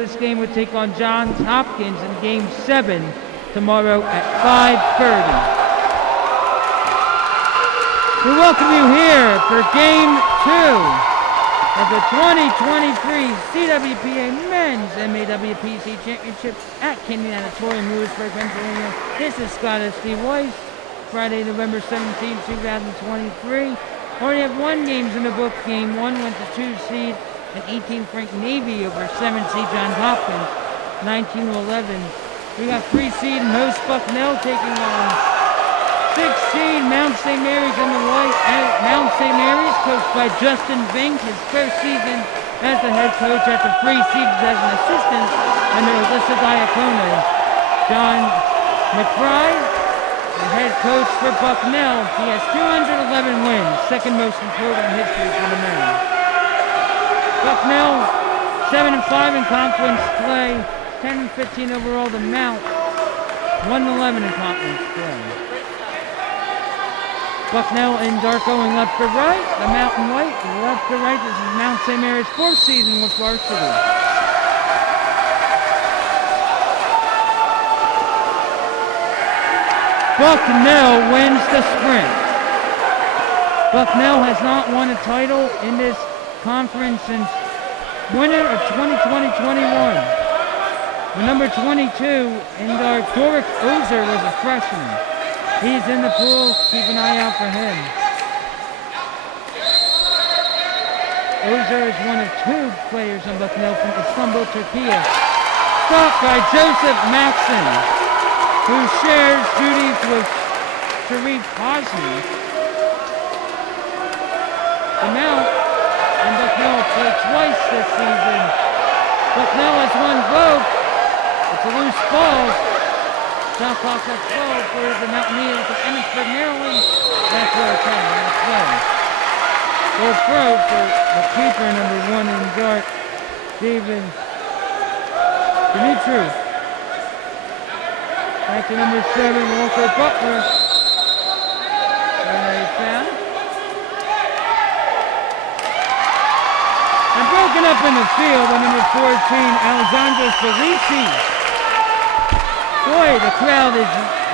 This game would take on Johns Hopkins in Game 7 tomorrow at 5:30. We welcome you here for Game 2 of the 2023 CWPA Men's MAWPC Championship at Kennedy Auditorium, Lewisburg, Pennsylvania. This is Scott S.D. Weiss, Friday, November 17, 2023. Already have one games in the book. Game 1 went to 2 seed and 18th ranked Navy over 7 seed Johns Hopkins, 19-11. We got 3 seed and host Bucknell taking on 6 seed Mount St. Mary's in the white. Mount St. Mary's, coached by Justin Vink, his first season as the head coach after 3 seasons as an assistant under Alyssa Diacona. John McBride, the head coach for Bucknell, he has 211 wins, second most in program history for the men. Bucknell 7-5 in conference play, 10-15 overall. The Mount 1-11 in conference play. Bucknell in dark going left to right, the Mount in white left to right. This is Mount St. Mary's 4th season with varsity. Bucknell wins the sprint. Bucknell has not won a title in this conference since winter of 2020-21. The number 22 in dark, Doric Ozer, was a freshman. He's in the pool. Keep an eye out for him. Ozer is one of 2 players on Bucknell from Istanbul, Turkey. Stopped by Joseph Maxson, who shares duties with Sharif Hosni. The Mount and Bucknell played twice this season. Bucknell has won both. It's a loose ball. Shot clock at 12 for the Mountaineers of Emmitsburg, Maryland. That's where it's at. That's well. Goal throw for the keeper, number 1 in dark, David Dimitri. Back to number 7, Walker Butler. Very foul. And broken up in the field by number 14, Alexandra Felici. Boy, the crowd is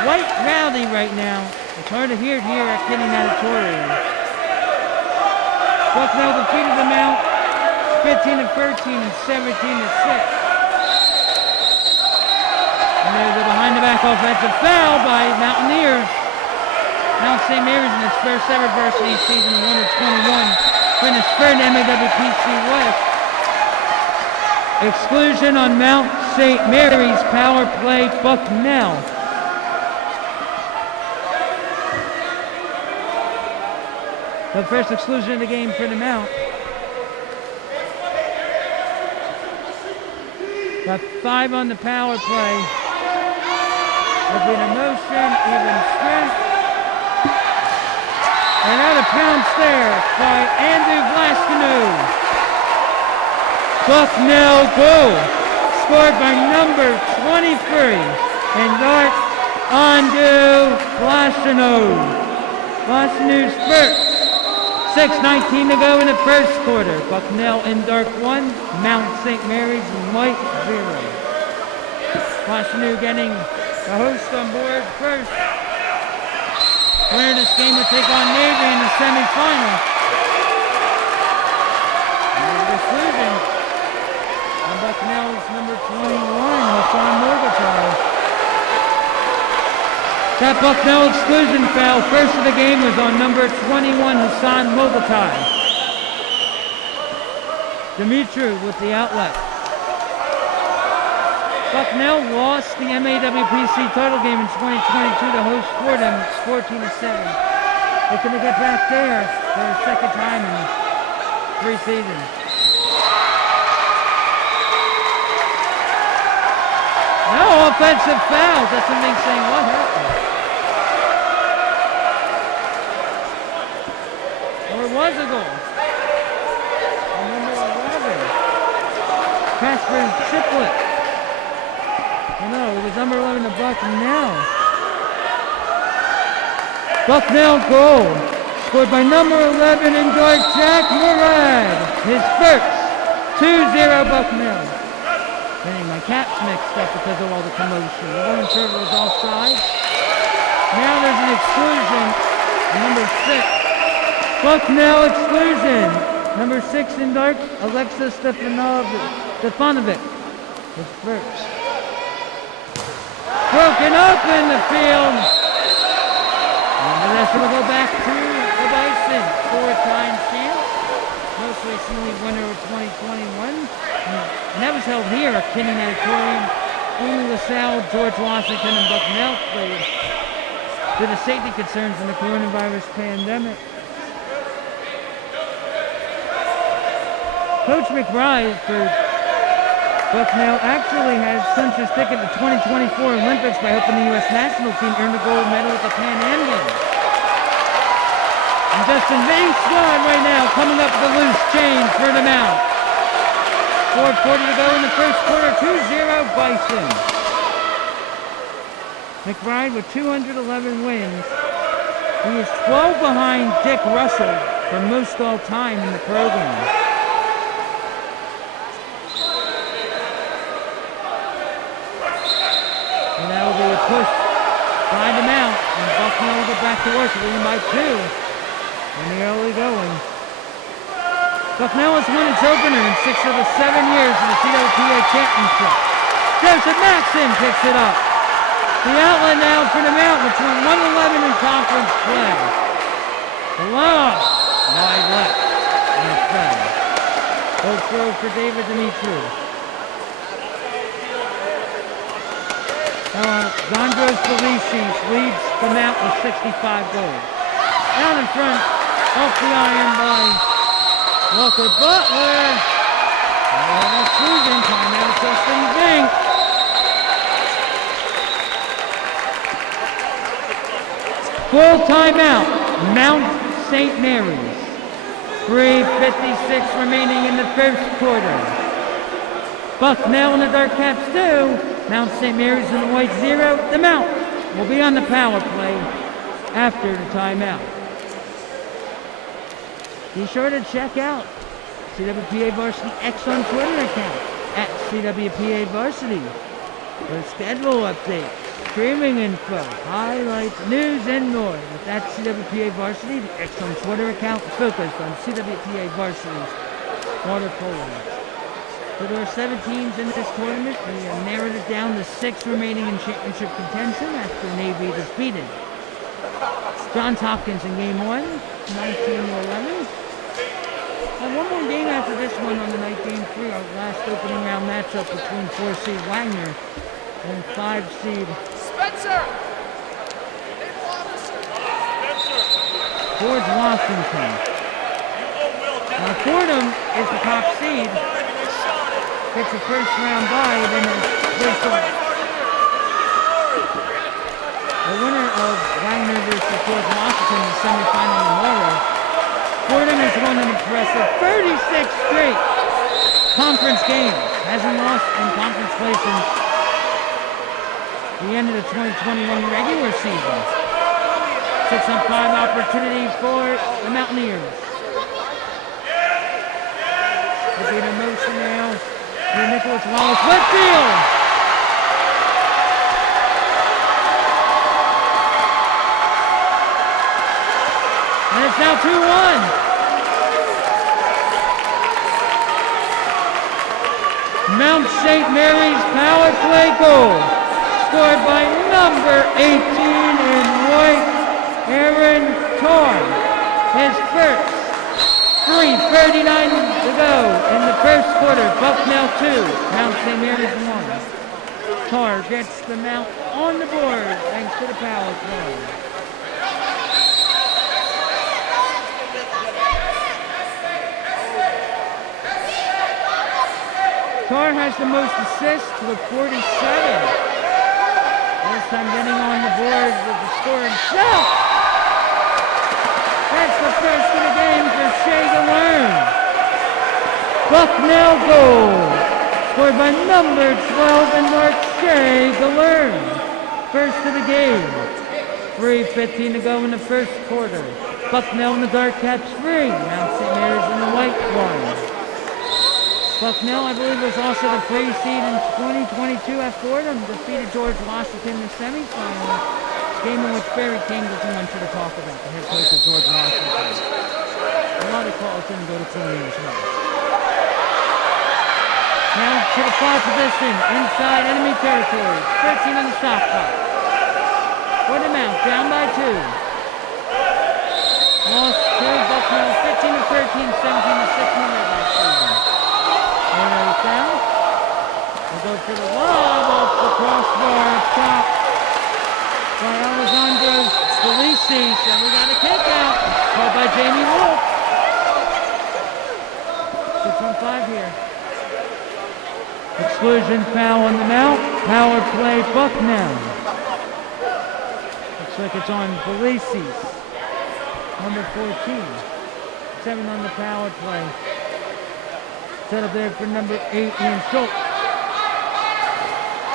quite rowdy right now. It's hard to hear it here at Kennedy Auditorium. Bucknell defeated the Mount 15-13 and 17-6. And there's a behind-the-back offensive foul by Mountaineers. Mount St. Mary's in its first ever varsity season, 1-21, finished third in MAWPC West. Exclusion on Mount St. Mary's power play, Bucknell. The first exclusion of the game for the Mount. Got 5 on the power play. There's been a motion, even strength. And out of bounds there by Andrew Vlaskinu. Bucknell goal, scored by number 23, and dark Andrew Vlaskinu. Vlaskinu's first. 6:19 to go in the first quarter. Bucknell in dark 1, Mount St. Mary's in white 0. Vlaskinu getting the host on board first. Winner of this game will take on Navy in the semifinal. And the exclusion on Bucknell's number 21, Hassan Morgatai. That Bucknell exclusion foul, first of the game, was on number 21, Hassan Morgatai. Dimitri with the outlet. Bucknell lost the MAWPC title game in 2022 to host Fordham. It's 14-7. Looking to get back there for the second time in 3 seasons. No offensive fouls. That's something saying what happened. Or it was a goal. And number 11, Casper Triplett. Oh no, it was number 11 to Bucknell. Bucknell goal, scored by number 11 in dark, Jack Murad. His first, 2-0 Bucknell. Getting my caps mixed up because of all the commotion. The one in server was offside. Now there's an exclusion. Number 6. Bucknell exclusion. Number 6 in dark, Alexa Stefanovic is first. Broken up in the field. And the rest will go back to the Bison. 4-time champ. Most recently winner of 2021. And that was held here at Kenny Natatorium. Only LaSalle, George Washington, and Bucknell played due to safety concerns in the coronavirus pandemic. Coach McBride for Bucknell actually has clinched his ticket to 2024 Olympics by helping the U.S. national team earn the gold medal at the Pan Am Games. And Justin Vang's squad right now coming up with a loose change for the Mount. 4:40 to go in the first quarter, 2-0 Bison. McBride with 211 wins. He is 12 behind Dick Russell for most all time in the program. And that will be a push by the Mount. And Bucknell will get back to work, leading by 2 in the early going. Bucknell has won its opener in 6 of the 7 years in the CWPA championship. Joseph Maxson picks it up. The outlet now for the Mount, which won 111 in conference play. The long wide left in the play. Full throw for David Dimitri. Gondros Felicis leads the Mount with 65 goals. Down in front, off the iron by Walker Butler. Exclusion, timeout, Justin Vink. Full timeout, Mount St. Mary's. 3:56 remaining in the first quarter. Bucknell and the Dark Caps 2. Mount St. Mary's in the white 0. The Mount will be on the power play after the timeout. Be sure to check out CWPA Varsity X on Twitter account at CWPA Varsity for schedule updates, streaming info, highlights, news, and more. With that CWPA Varsity, the X on Twitter account focused on CWPA Varsity's water polo. So there are 7 teams in this tournament. We have narrowed it down to 6 remaining in championship contention after Navy defeated Johns Hopkins in game 1, 19-11. And one more game after this one on the night, game 3, our last opening round matchup between 4-seed Wagner and 5-seed George Washington. Now Fordham is the top seed. Gets a first round bye, then there's the winner of Wagner versus George Washington in the semifinal tomorrow. Fordham has won an impressive 36 straight conference games. Hasn't lost in conference play since the end of the 2021 regular season. 6-on-5 opportunity for the Mountaineers. They'll be in motion now. Here Nicholas Wallace, Whitfield! And it's now 2-1. Mount St. Mary's power play goal, scored by number 18 in white, Aaron Tarr. His first. 3:39 to go in the first quarter. Bucknell 2, Mount St. Mary's 1. Tarr gets the Mount on the board thanks to the power play. Tarr has the most assists with 47. This time getting on the board with the score himself. That's the first of the game for Shea Galern. Bucknell goal. Scored by number 12 in Mark Shea Galern. First of the game. 3:15 to go in the first quarter. Bucknell in the Dark Caps 3. Mount St. Mary's in the white 1. Bucknell, I believe, was also the free seed in 2022 at Fordham, defeated George Washington in the semifinal. Game in which Barry Kingleton went to the talk about, the head coach of George Washington. A lot of calls didn't go to Colonial as well. Now to the far position, inside enemy territory. 13 on the shot clock. Fordham out, down by 2. Lost to Bucknell, 15 to 13, 17 to 6 in the regular season. Already foul. We'll go for the lob off the crossbar up top by Alessandro Felici. So we got a kick out. Called by Jamie Wolf. 6 on 5 here. Exclusion foul on the mount. Power play Bucknell. Looks like it's on Felici's. Number 14. 7 on the power play. Set up there for number 8, Ian Schultz.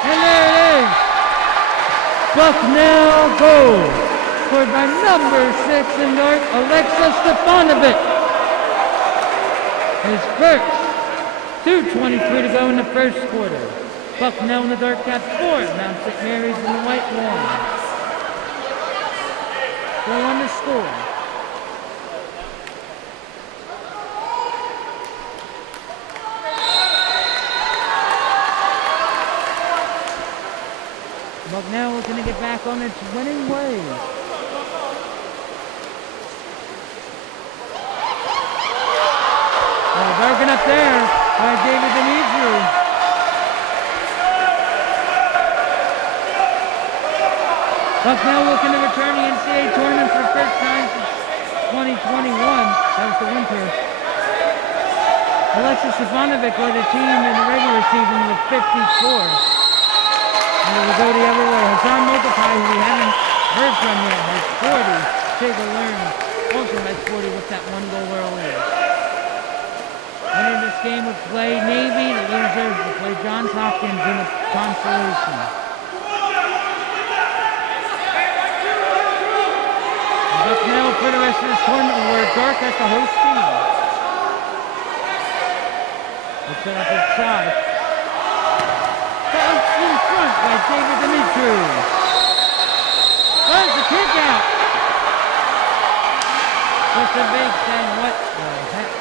And there it is! Bucknell goal! Scored by number 6 in North, Alexa Stefanovic. His first. 2:23 to go in the first quarter. Bucknell in the dark cap 4. Mount St. Mary's in the white 1. Go on the score. Bucknell looking to get back on its winning ways. Broken up there by David Demetru. Bucknell looking to return the NCAA tournament for the first time since 2021. That was the winter. Alexis Stefanovic led the team in the regular season with 54. And it will go the other way. Hassan Multiply, who we haven't heard from yet, has 40. Shaver Learn also has 40 with that 1 goal earlier. Winning this game would play Navy. The losers will play Johns Hopkins in the consolation. Bucknell for the rest of this tournament will wear dark as the host team. We'll set up inside. Out in front by David Demetru. There's the kick out. Just a big thing. What the heck?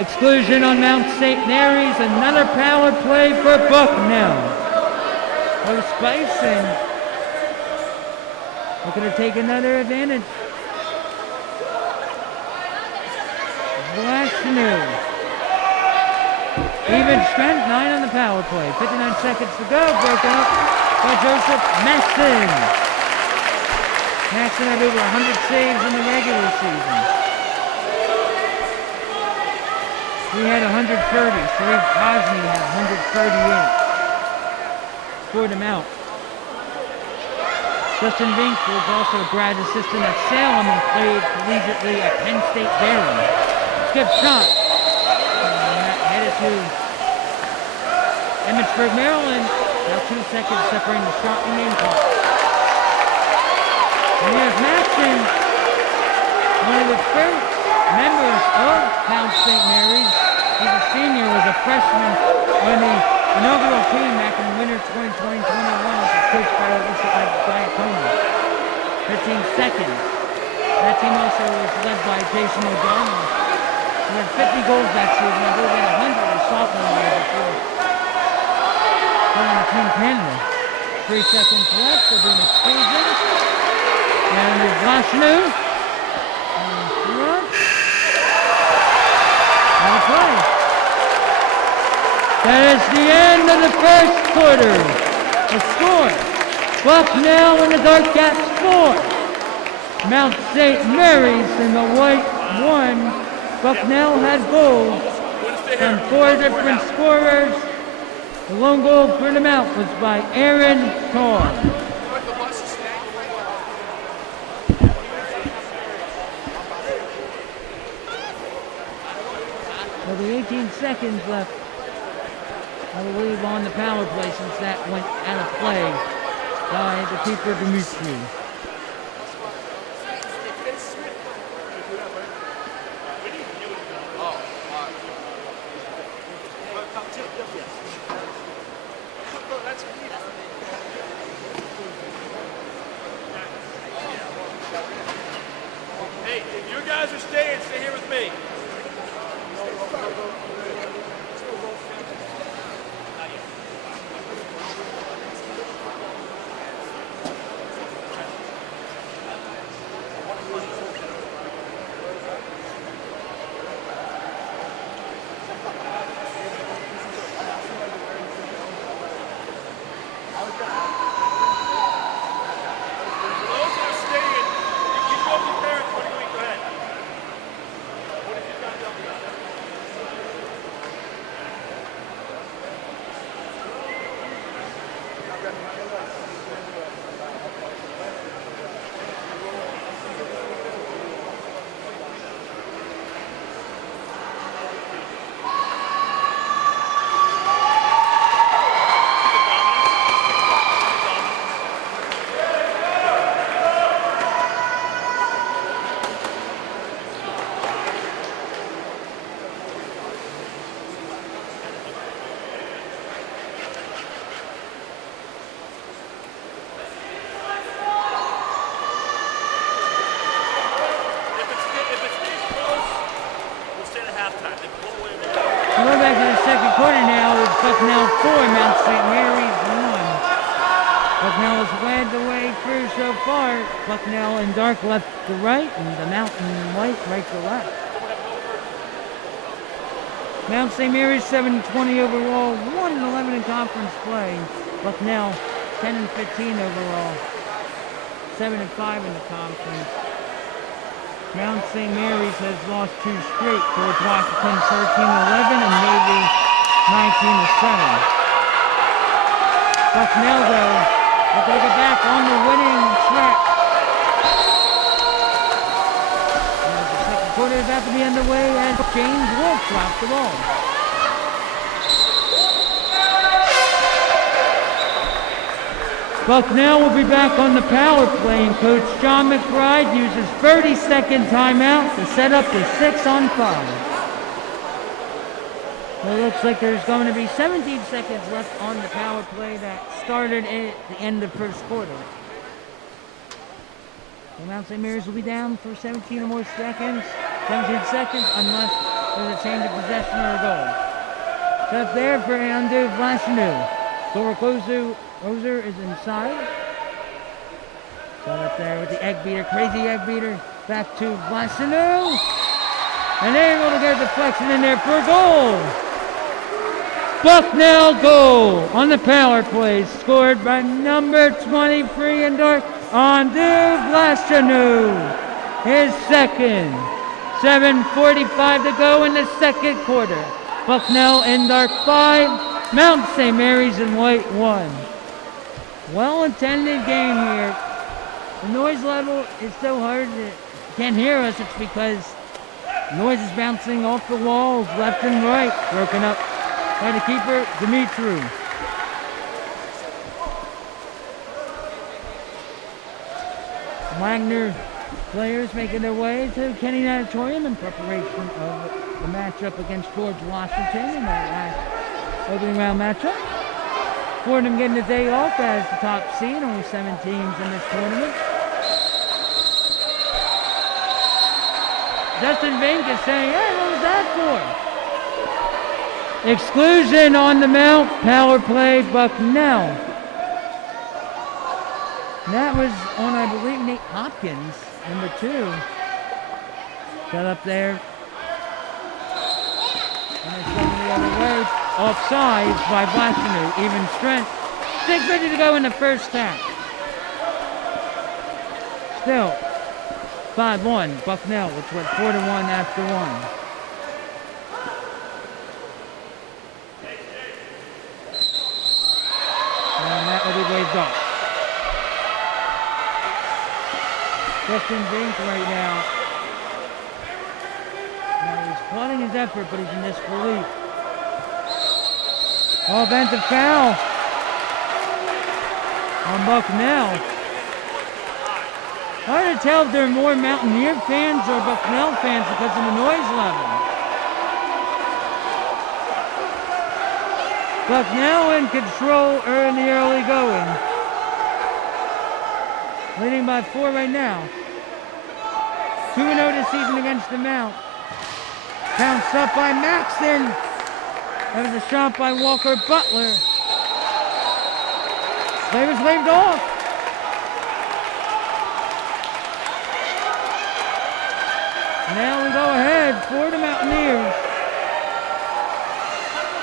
Exclusion on Mount St. Mary's. Another power play for Bucknell. Oh, Spicing. Looking to take another advantage. Blashnu. Even strength, 9 on the power play. 59 seconds to go. Broken up by Joseph Maxson. Maxson had over 100 saves in the regular season. He had 130. Sharif Cosme had 138. Scored him out. Justin Vinks was also a grad assistant at Salem and played collegiately at Penn State Barron. Skip shot. Headed to Emmitsburg, Maryland. Now 2 seconds separating the shot and name call. And here's Maxson, one of the first members of Mount St. Mary's. He's a senior, was a freshman on the inaugural team back in winter 2020-21, which was coached by Lisa Diacono. 13 seconds. That team also was led by Jason O'Donnell, who had 50 goals that season. I believe he had 100 his sophomore year before. Going to Team Canada. 3 seconds left. There'll be an exclusion. And there's Blashnu. On the play. That is the end of the first quarter. The score. Bucknell in the dark caps 4. Mount St. Mary's in the white 1. Bucknell had goals from 4 different scorers. The lone goal for the Mount was by Aaron Carr. So the 18 seconds left, I believe, on the power play since that went out of play by the keeper Demetri. We're back to the second quarter now. It's Bucknell 4, Mount St. Mary's 1. Bucknell has led the way through so far. Bucknell in dark left to right, and the Mountain White right to left. Mount St. Mary's 7-20 overall, 1-11 in conference play. Bucknell 10-15 overall, 7-5 in the conference. Mount St. Mary's has lost 2 straight towards Washington 13-11 and Navy 19-7. Bucknell though, looking to get back on the winning track. As the second quarter is about to be underway as James Wolf drops the ball. Bucknell will be back on the power play, and Coach John McBride uses 30-second timeout to set up the 6-on-5. Well, it looks like there's going to be 17 seconds left on the power play that started at the end of first quarter. So Mount St. Mary's will be down for 17 or more seconds, 17 seconds, unless there's a change of possession or a goal. So up there for Andu Vlashanu. Dorokozu Roser is inside. So up there with the egg beater, crazy egg beater. Back to Vlashanu. And they're able to get a deflection in there for a goal. Bucknell goal on the power play, scored by number 23 in dark, Andu Vlashanu. His second. 7:45 to go in the second quarter. Bucknell in dark 5, Mount St. Mary's in white 1. Well-intended game here. The noise level is so hard that you can't hear us. It's because noise is bouncing off the walls left and right. Broken up by the keeper, Dimitru. Wagner players making their way to Kenny Natatorium in preparation of the matchup against George Washington in that last opening round matchup. Fordham getting the day off as the top seed, only 7 teams in this tournament. Justin Vink is saying, hey, what was that for? Exclusion on the Mount, power play, Bucknell. That was on, I believe, Nate Hopkins, number 2. Got up there. And it's going the other way. Offside by Vlashanu, even strength. 6:50 to go in the first half. Still, 5-1, Bucknell, which went 4-1 after 1. And that will be waved off. Justin Vink right now. Now he's plotting his effort, but he's in disbelief. Offensive foul on Bucknell. Hard to tell if they're more Mountaineer fans or Bucknell fans because of the noise level. Bucknell in control in the early going. Leading by 4 right now. 2-0 this season against the Mount. Pounced up by Maxton. That was a shot by Walker Butler. Play was waved off. Now we go ahead for the Mountaineers.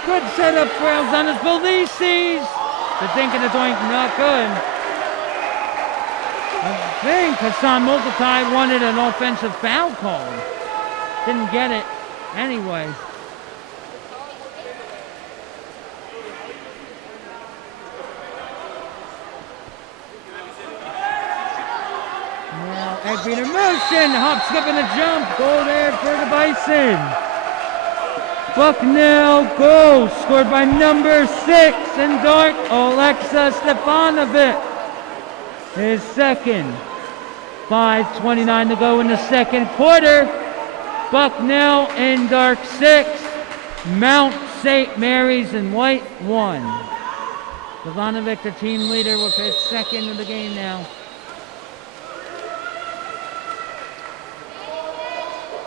Good setup for Alexander Belices. The dink and the doink, not good. I think Hassan Mulcahy wanted an offensive foul call. Didn't get it anyway. feeder motion, hop, skip, and a jump. Goal there for the Bison. Bucknell goal scored by number 6 in dark, Alexa Stefanovic. His second. 5:29 to go in the second quarter. Bucknell in dark 6. Mount St. Mary's in white 1. Stefanovic, the team leader, with his second of the game now.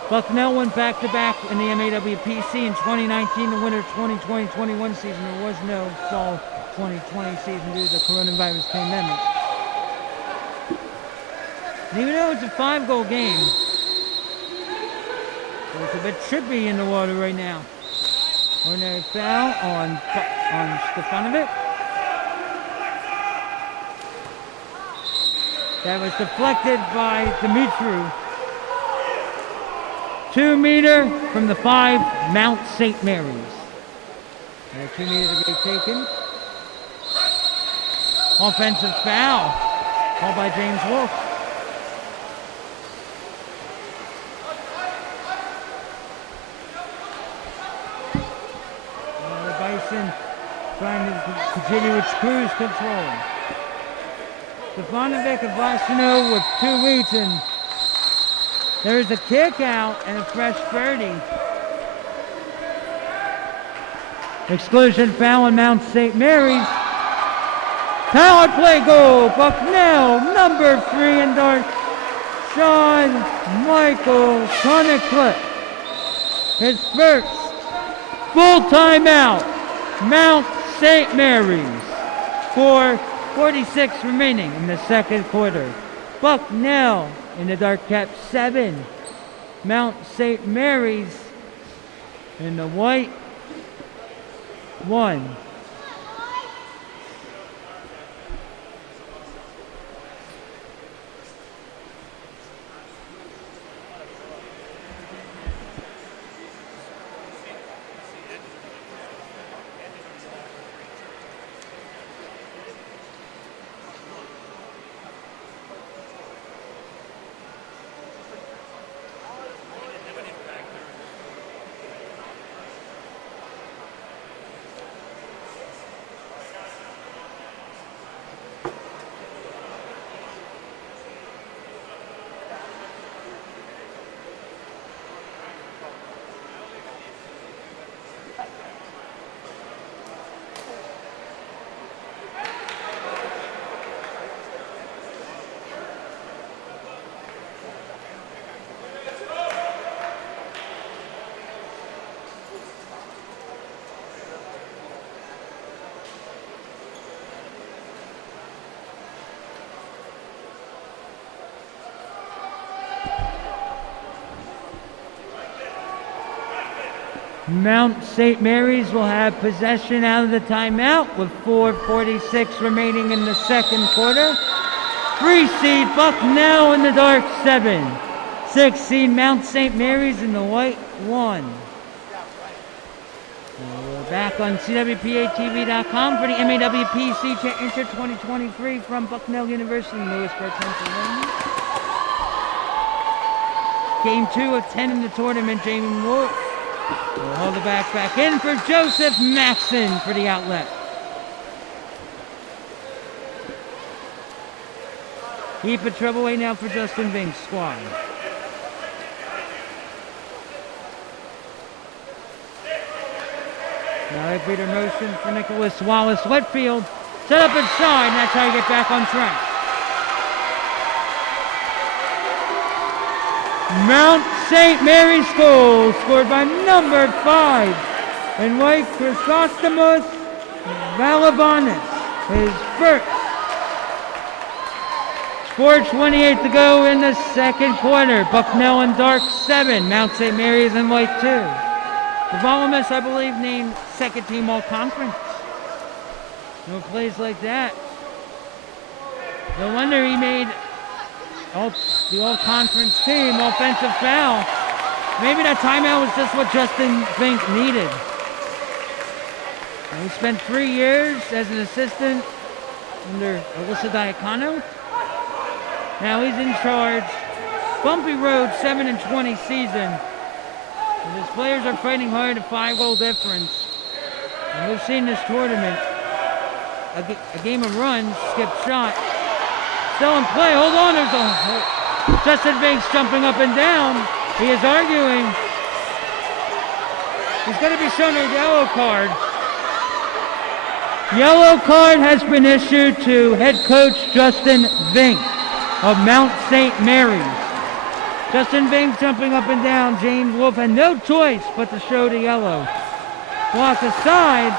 Bucknell went back-to-back in the MAWPC in 2019, the winter 2020-21 season. There was no fall 2020 season due to the coronavirus pandemic. And even though it's a 5-goal game, it's a bit trippy in the water right now. Ordinary foul on Stefanovic. That was deflected by Dimitru. 2 meter from the 5, Mount St. Mary's. And 2 meters to be taken. Offensive foul called by James Wolf. The Bison trying to continue its cruise control. Stefanovic of Vassano with 2 leads, and there's a kick out and a fresh birdie. Exclusion foul on Mount St. Mary's. Power play goal, Bucknell, number 3 in dark, Sean Michael Tunnicliffe. His first full timeout, Mount St. Mary's. 4:46 remaining in the second quarter. Bucknell in the dark cap 7. Mount St. Mary's in the white 1. Mount St. Mary's will have possession out of the timeout with 4:46 remaining in the second quarter. 3 seed Bucknell in the dark 7. 6 seed Mount St. Mary's in the white 1. We're back on CWPA-TV.com for the MAWPC Championship 2023 from Bucknell University in Lewisburg, Pennsylvania. Game 2 of 10 in the tournament, Jamie Wolf will hold the back in for Joseph Maxson for the outlet. Heap of trouble right now for Justin Vink's squad. Now they beat a motion for Nicholas Wallace Whitfield. Set up inside, and that's how you get back on track. Mount St. Mary's goal scored by number 5 in white, Chrysostomos Valavanis. His first. 4:28 to go in the second quarter. Bucknell in dark 7. Mount St. Mary's in white 2. Valamis, I believe, named second team all conference. No plays like that. No wonder he made the all-conference team. Offensive foul. Maybe that timeout was just what Justin Vink needed. And he spent 3 years as an assistant under Alyssa Diacono. Now he's in charge bumpy road 7-20 season. And his players are fighting hard, a 5-goal difference. And we've seen this tournament, a game of runs, skip shot, still in play. Hold on, there's a Justin Banks jumping up and down. He is arguing. He's going to be shown a yellow card. Yellow card has been issued to head coach Justin Vink of Mount St. Mary's. Justin Vink jumping up and down. James Wolf had no choice but to show the yellow. Blocked aside.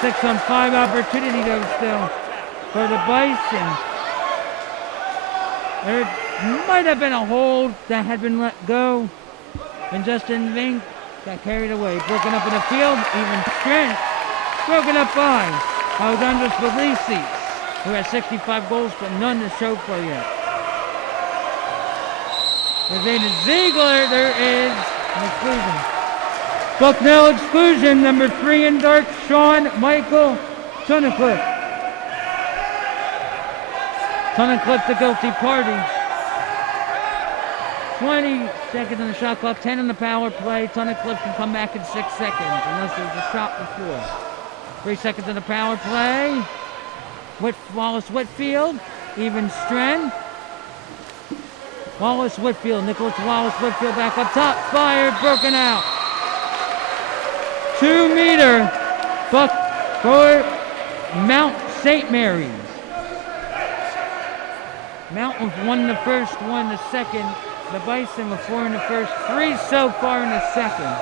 6-on-5 opportunity though still for the Bison. There might have been a hold that had been let go, and Justin Vink got carried away. Broken up in the field, even strength. Broken up by Alexandros Felicis, who has 65 goals but none to show for yet. There's Aiden Ziegler, there is an exclusion. Bucknell exclusion, number 3 in dark, Sean Michael Tunnicliffe. Tunnicliffe the guilty party. 20 seconds on the shot clock, 10 on the power play. Tunnicliffe can come back in 6 seconds unless there's a shot before. 3 seconds on the power play. Wallace Whitfield, even strength. Wallace Whitfield, Nicholas Wallace Whitfield back up top, fired, broken out. 2-meter buck for Mount St. Mary's. Mount with 1 in the first, 1 in the second. The Bison with 4 in the first, 3 so far in the second.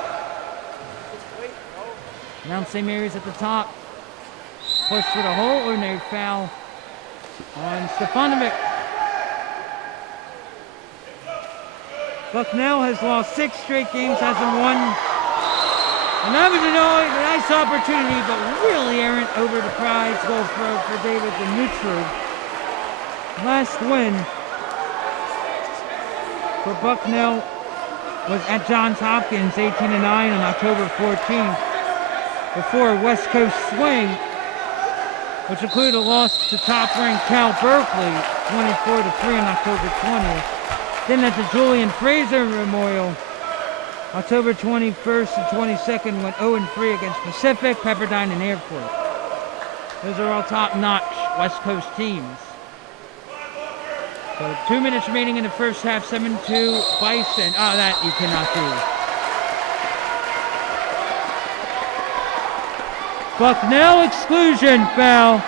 Mount St. Mary's at the top. Push for the hole, ordinary foul on Stefanovic. Bucknell has lost 6 straight games, hasn't won. And that was a nice opportunity, but really errant over the prize goal for David Dimitri. Last win for Bucknell was at Johns Hopkins, 18-9 on October 14th, before a West Coast swing, which included a loss to top-ranked Cal Berkeley, 24-3 on October 20th. Then at the Julian Fraser Memorial, October 21st and 22nd, went 0-3 against Pacific, Pepperdine, and Airport. Those are all top-notch West Coast teams. So 2 minutes remaining in the first half, 7-2 Bison. Oh, that you cannot do. Bucknell exclusion foul,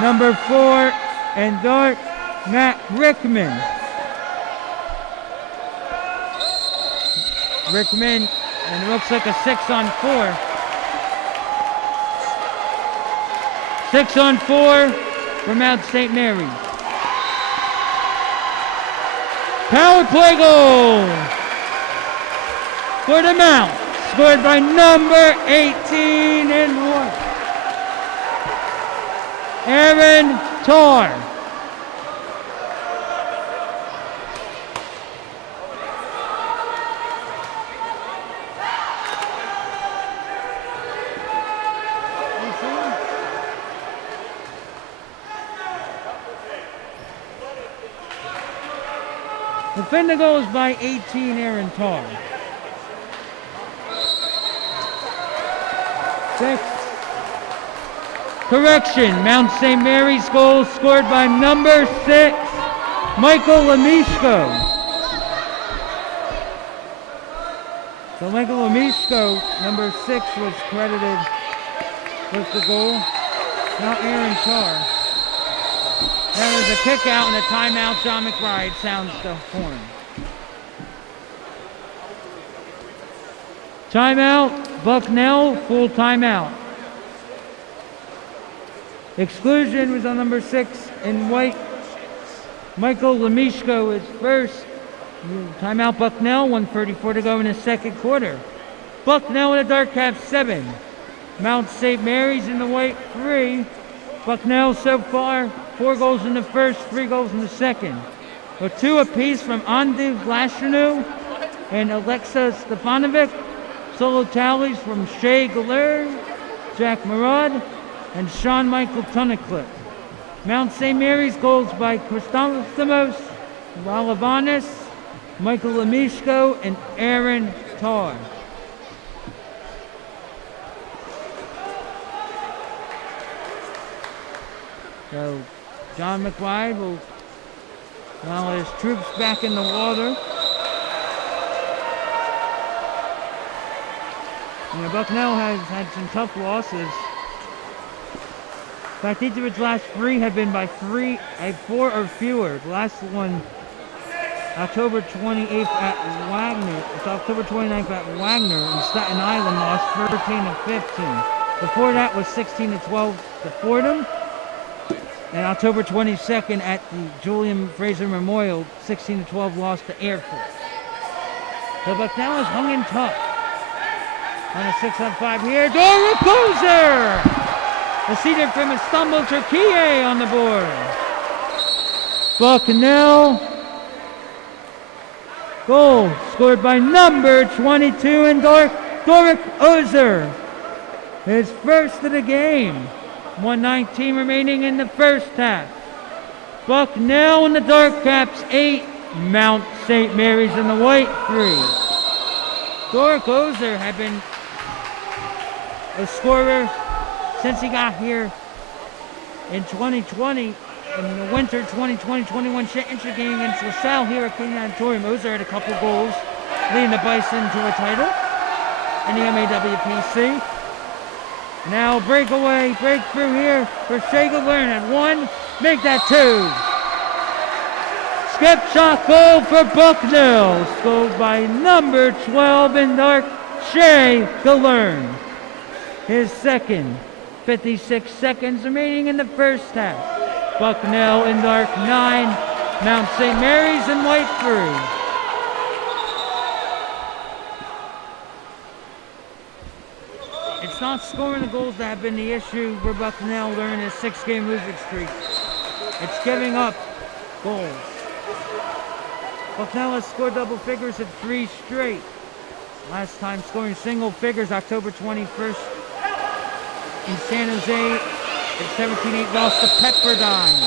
number 4, and dark, Matt Rickman. Rickman, and it looks like a 6-on-4. 6-on-4 for Mount St. Mary's. Power play goal for the Mount, scored by number 18 and 1. Aaron Tarr. Defending the goals by 18, Aaron Tarr. 6. Correction, Mount St. Mary's goal scored by number 6, Michael Lemishko. So Michael Lemishko, number 6, was credited with the goal. Now Aaron Tarr. Now there's a kick out and a timeout. John McBride sounds the horn. Timeout, Bucknell, full timeout. Exclusion was on number 6 in white. Michael Lemishko is first. Timeout Bucknell, 1:34 to go in the second quarter. Bucknell in the dark cap 7. Mount St. Mary's in the white 3. Bucknell so far 4 goals in the first, 3 goals in the second. With 2 apiece from Andy Vlashanu and Alexa Stefanovic. Solo tallies from Shea Galler, Jack Murad, and Sean Michael Tunnicliffe. Mount St. Mary's goals by Christostomos Valavanis, Michael Lemishko, and Aaron Tarr. So John McBride will allow his troops back in the water. You know, Bucknell has had some tough losses. In fact, each of its last three have been by 4 or fewer. The last one, October 28th at Wagner. It's October 29th at Wagner in Staten Island, lost 13-15. Before that was 16-12 to Fordham. And October 22nd at the Julian Fraser Memorial, 16-12 loss to Air Force. So Bucknell has hung in tough. On a 6-on-5 here, Dora Gozer! The seater from Istanbul, Turkey on the board. Bucknell. Goal scored by number 22 and Doric Ozer. His first of the game. 1:19 remaining in the first half. Bucknell in the dark caps 8. Mount St. Mary's in the white 3. Doric Ozer had been a scorer since he got here in 2020 in the winter 2020-21 championship game against LaSalle here at Kennedy Auditorium. Ozer had a couple goals, leading the Bison to a title in the MAWPC. Now breakthrough here for Shea Galern at 1, make that 2. Skip shot goal for Bucknell, scored by number 12 in dark, Shea Galern. His second, 56 seconds remaining in the first half. Bucknell in dark 9, Mount St. Mary's in white 3. It's not scoring the goals that have been the issue for Bucknell during his 6-game losing streak. It's giving up goals. Bucknell has scored double figures at 3 straight. Last time scoring single figures, October 21st in San Jose at 17-8, lost to Pepperdine.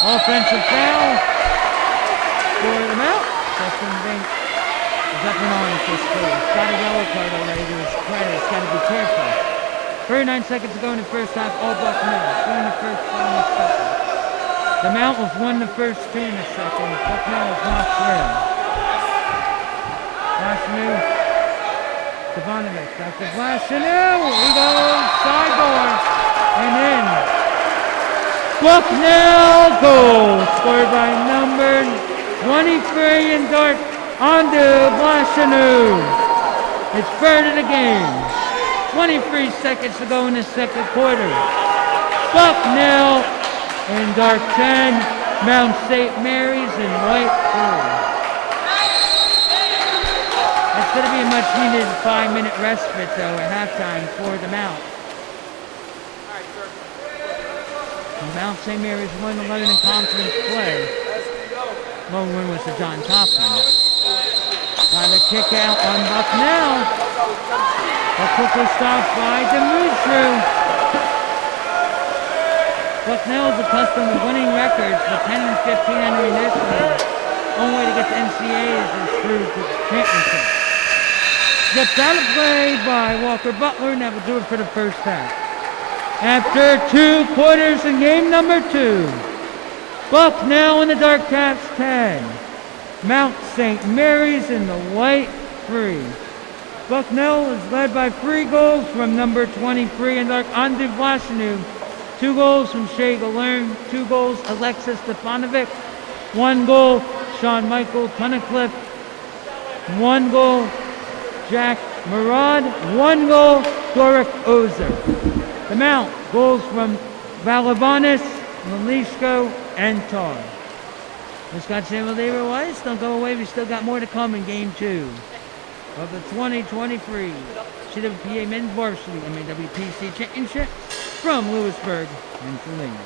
Offensive foul. For them out. Justin Bank is up and on this play. He's got a yellow card already to his credit. He's got to be careful. 39 seconds to go in the first half. All Bucknell. 2 in the first, 4 in the second. The Mount was 1 the first, 2 in the second. Bucknell is not through. Vlashanu. Stefanovic. Back to Vlashanu. He goes. Side door. And in. Bucknell goal. Scored by number 23 in dark. Onto Vlashanu. It's third of the game. 23 seconds to go in the second quarter. Bucknell in dark 10, Mount St. Mary's in white 4. That's going to be a much needed 5-minute respite though at halftime for the Mount. And Mount St. Mary's 1-11 in conference play. Long win was to John Topham. Got a kick out on Bucknell. A quickly stopped by Demetru. Bucknell is accustomed to winning records for 10 and 15 entering this year. Only way to get to NCAAs is through the championship. Gets out of play by Walker Butler, and that will do it for the first half. After 2 quarters in game number 2, Bucknell in the dark caps 10. Mount St. Mary's in the white 3. Bucknell is led by 3 goals from number 23 in dark Andy Vlashanu. 2 goals from Shea Galern, 2 goals Alexis Stefanovic, 1 goal Sean Michael Tunnicliffe, 1 goal Jack Murad, 1 goal Doric Ozer. The Mount, goals from Valavanis, Melishko, and Tar. Wisconsin Labor Wise, don't go away, we still got more to come in game 2 of the 2023 CWPA Men's Varsity MAWPC Championship from Lewisburg, Pennsylvania.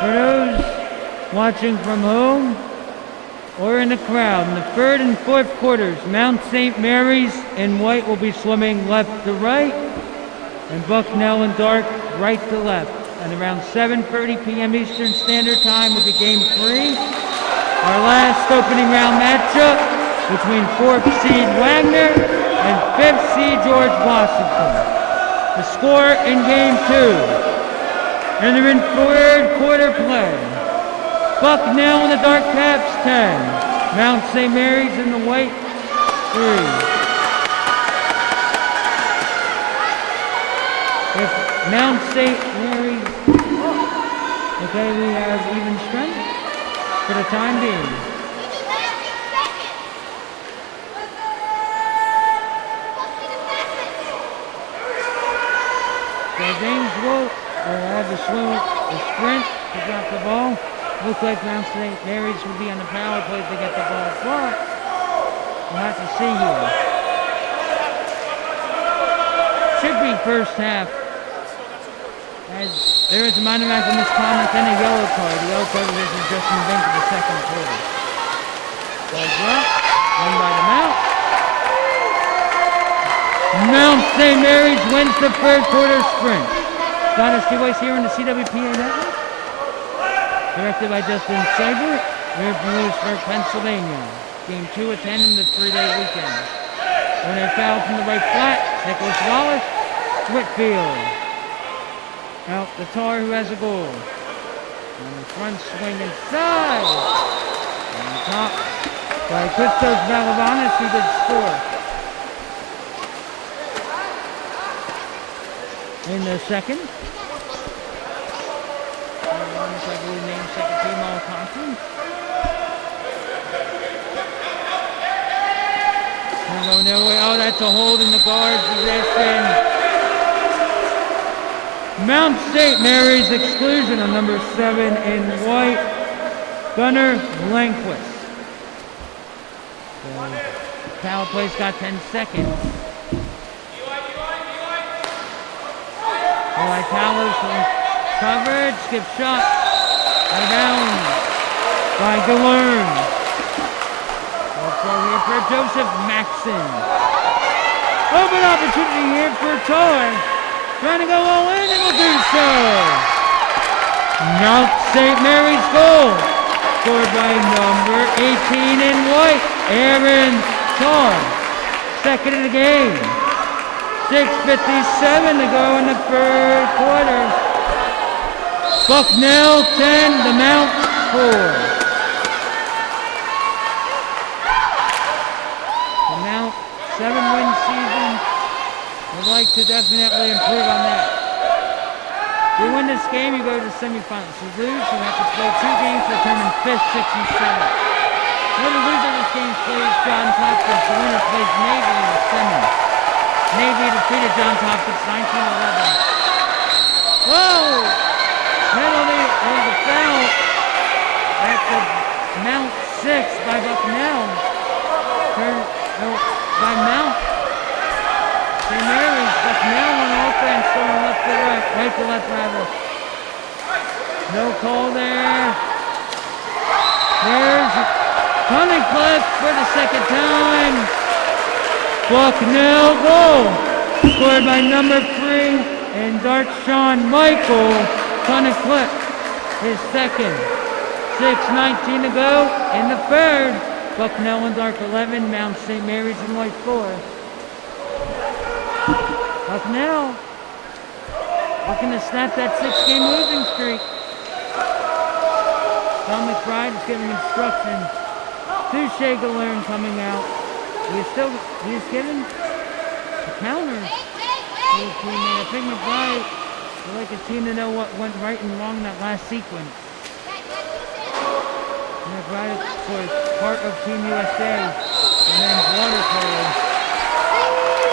For those watching from home or in the crowd, in the third and fourth quarters, Mount St. Mary's in white will be swimming left to right, and Bucknell in dark right to left. And around 7:30 p.m. Eastern Standard Time will be Game 3. Our last opening round matchup between 4th seed Wagner and 5th seed George Washington. The score in Game 2. And they're in third quarter play. Bucknell in the dark caps 10. Mount St. Mary's in the white 3. If Mount St. Mary's, okay, we have even strength for the time being. So James will have the sprint to drop the ball. Looks like Mount St. Mary's will be on the power play to get the ball far. We'll have to see here. Should be first half. As there is a minor ankle misconduct and a yellow card. The yellow card is Justin Bank in the second quarter. Ball drop, won by the Mount. Mount St. Mary's wins the third quarter sprint. Dynasty Voice here in the CWPA network. Directed by Justin Seibert. We're from Lewisburg, Pennsylvania. Game 2 at 10 in the 3-day weekend. When they foul from the right flat, Nicholas Wallace, Whitfield. Out the Tar who has a goal. On the front swing inside. On top by Christos Valavanis who did score. In the second. I believe named second team all conference. Oh, that's a hold in the guard possession. Mount St. Mary's exclusion on number 7 in white, Gunnar Blanquist. So, power play's got 10 seconds. Talos coverage, skip shot, out of bounds by Galern. Also here for Joseph Maxson. Open opportunity here for Tar. Trying to go all in and will do so. Mount St. Mary's goal. Scored by number 18 in white, Aaron Tar. Second of the game. 6:57 to go in the third quarter. Bucknell 10, the Mount 4. The Mount 7-win season. Would like to definitely improve on that. If you win this game, you go to the semifinals. If you lose, you have to play 2 games to determine 5th, 6th, and 7th. Whoever loses this game plays John Hopkins. The winner plays Navy in the semi. Navy defeated John Hopkins 19-11. Whoa! Penalty was a foul at the Mount 6 by Bucknell. By Mount St. Mary's. Bucknell on offense going left to right, right to left rather. No call there. There's Tunnicliffe for the second time. Bucknell goal. Scored by number 3 and Dark Sean Michael. Tunnicliffe, his second. 6:19 to go in the third. Bucknell in dark 11, Mount St. Mary's in white 4. Bucknell looking to snap that 6-game losing streak. Tom McBride is giving instructions to Shea Galern coming out. He's given a counter to his teammate. I think McBride would like his team to know what went right and wrong in that last sequence. McBride, of course, part of Team USA, the men's water polo.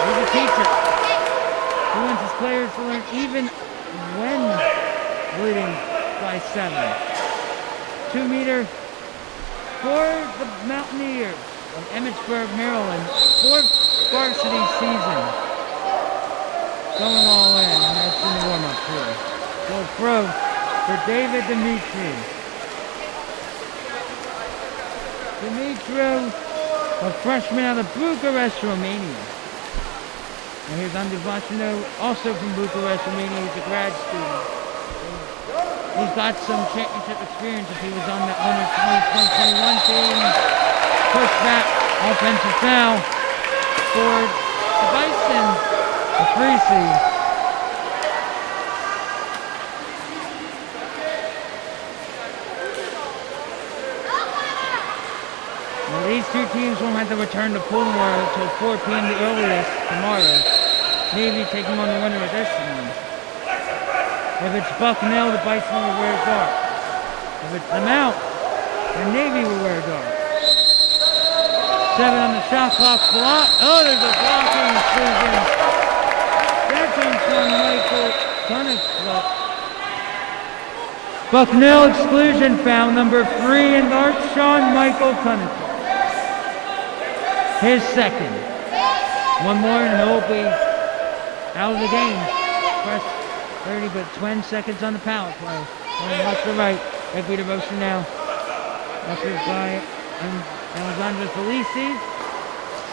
He's a teacher. He wants his players to learn even when leading by 7. 2-meter for the Mountaineers of Emmitsburg, Maryland. 4th varsity season. Going all in, and that's in the warm-up too. So throw for David Dimitri. Dimitri, a freshman out of Bucharest, Romania. And here's Andrew Vachino, also from Bucharest, Romania. He's a grad student. He's got some championship experience if he was on that winner 2021 team. Push back, offensive foul for the Bison, the free seed. Now these two teams won't have to return to Pullmore until 4 p.m. the earliest tomorrow. Navy taking on the winner of this one. If it's Bucknell, the Bison will wear dark. If it's the Mount, the Navy will wear dark. 7 on the shot clock block. Oh, there's a blocking exclusion. That's on Sean Michael Tunnick. Bucknell exclusion foul number 3 in dark, Sean Michael Tunnick. His second. One more and he'll be out of the game. Press 30, but 20 seconds on the power play. Going left to right. Equity motion now. Effort by Alexandra Felici.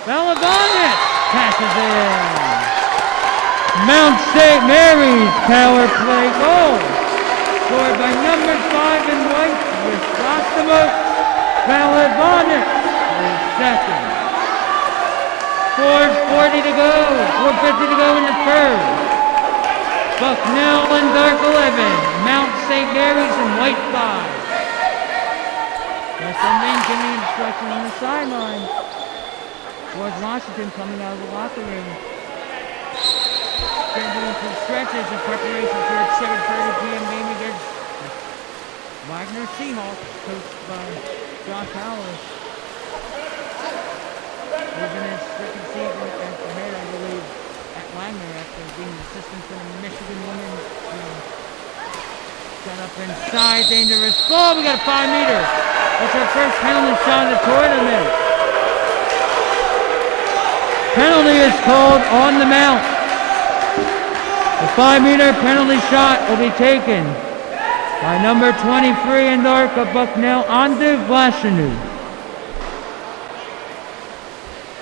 Valavanis passes in. Mount St. Mary's power play goal. Scored by number 5 in white with Rostimos Valavanis. His second. 4:40 to go. 4:50 to go in the third. Bucknell in dark 11. Mount St. Mary's in white 5. There's something giving instruction on the sideline. George Washington coming out of the locker room. Getting some stretches in preparation for its 7:30 p.m. game against Wagner Seahawks, coached by Josh Howell. He's in his second season as the head, I believe, at Wagner after being an assistant for the Michigan women's team. Set up inside, dangerous ball. We got a 5-meter. That's our first penalty shot of the tournament. Penalty is called on the Mount. The 5-meter penalty shot will be taken by number 23 in dark of Bucknell, Andu Vlashanu.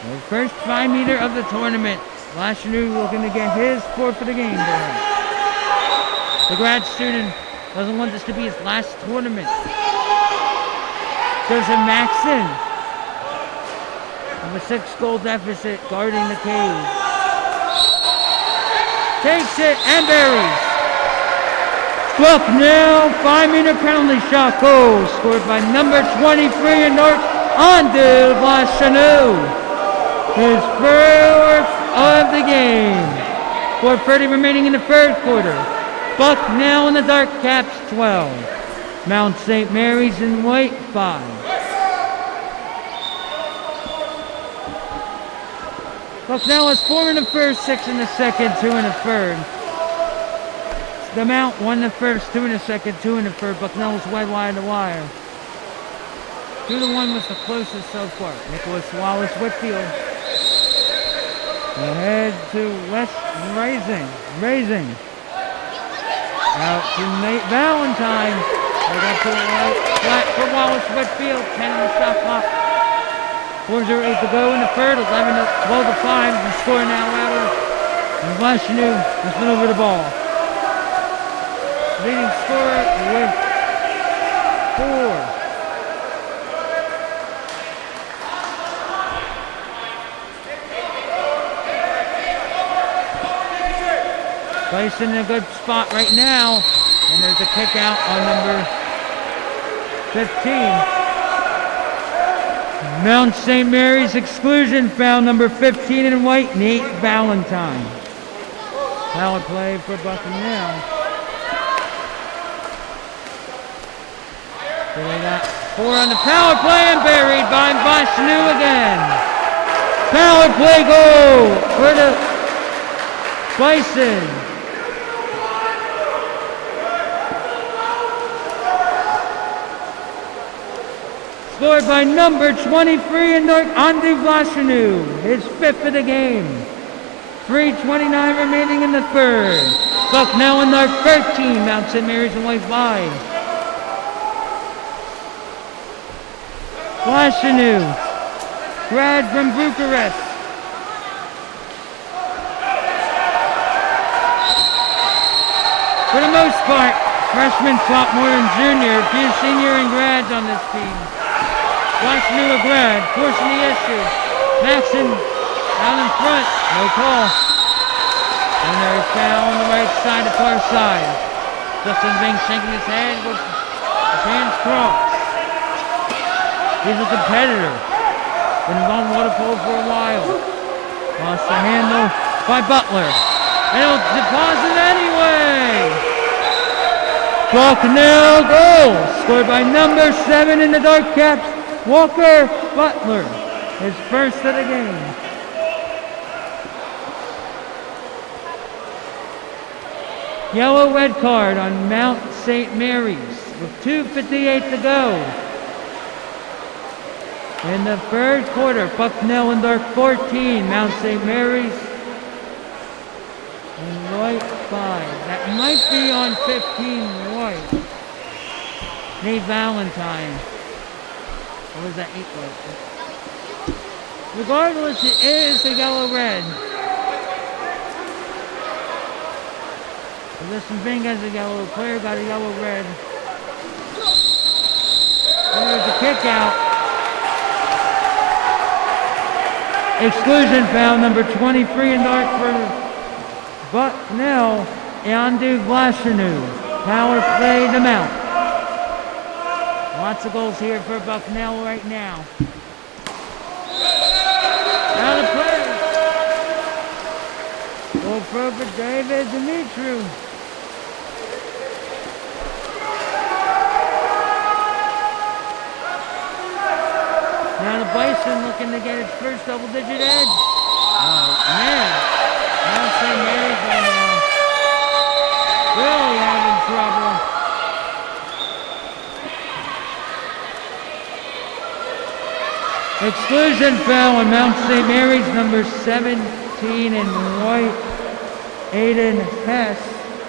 The first 5-meter of the tournament. Vlashanu looking to get his 4th of the game tonight. The grad student doesn't want this to be his last tournament. Joseph Maxson of a 6-goal deficit guarding the cage. Takes it and buries. Bucknell 5-meter penalty shot goal scored by number 23 in North, Andu Vlashanu. His 4th of the game. 4:30 remaining in the third quarter. Bucknell in the dark caps 12. Mount St. Mary's in white 5. Bucknell has 4 in the first, 6 in the second, 2 in the third. The Mount 1 in the first, 2 in the second, 2 in the third. Bucknell was wide of the wire. 2-1 was the closest so far. Nicholas Wallace Whitfield. Ahead to West Raising. Out to Nate Valentine. They got to the right, flat for Wallace Whitfield. 10 on the shot clock. 4:08 to go in the third. 12 to 5. The score now out. And Vlashanu has been over the ball. Leading scorer with 4. Bison in a good spot right now, and there's a kick out on number 15. Mount St. Mary's exclusion foul number 15 in white, Nate Valentine. Power play for Bucknell. So they got 4 on the power play and buried by Vlashanu again. Power play goal for the Bison. Scored by number 23 in North, Andu Vlashanu, his 5th of the game. 3:29 remaining in the third. Bucknell in Dark 13, Mount St. Mary's in white 5. Washanu, grad from Bucharest. For the most part, freshman, sophomore, and junior, a few senior and grads on this team. Washanu a grad, forcing the issue. Maxon out in front, no call. And there's foul on the right side, the far side. Justin Ving shaking his head with his hands crossed. He's a competitor. Been involved in water polo for a while. Lost the handle by Butler. And he'll deposit anyway. Bucknell goal. Scored by number 7 in the dark caps, Walker Butler. His first of the game. Yellow red card on Mount St. Mary's with 2:58 to go. In the third quarter, Bucknell in dark 14, Mount St. Mary's in white 5. That might be on 15 white. Nate Valentine. Or was that 8 white? Regardless, it is the yellow-red. Listen, Bing has a yellow, player got a yellow-red. There's a kick out. Exclusion foul, number 23 in dark for Bucknell, Yandu Glashanu. Power play to Mount. Lots of goals here for Bucknell right now. Out of play. Goal for David Dimitru. Now the Bison looking to get its first double-digit edge. Oh, man. Mount St. Mary's right now. Really having trouble. Exclusion foul on Mount St. Mary's, number 17 in white, Aiden Hess.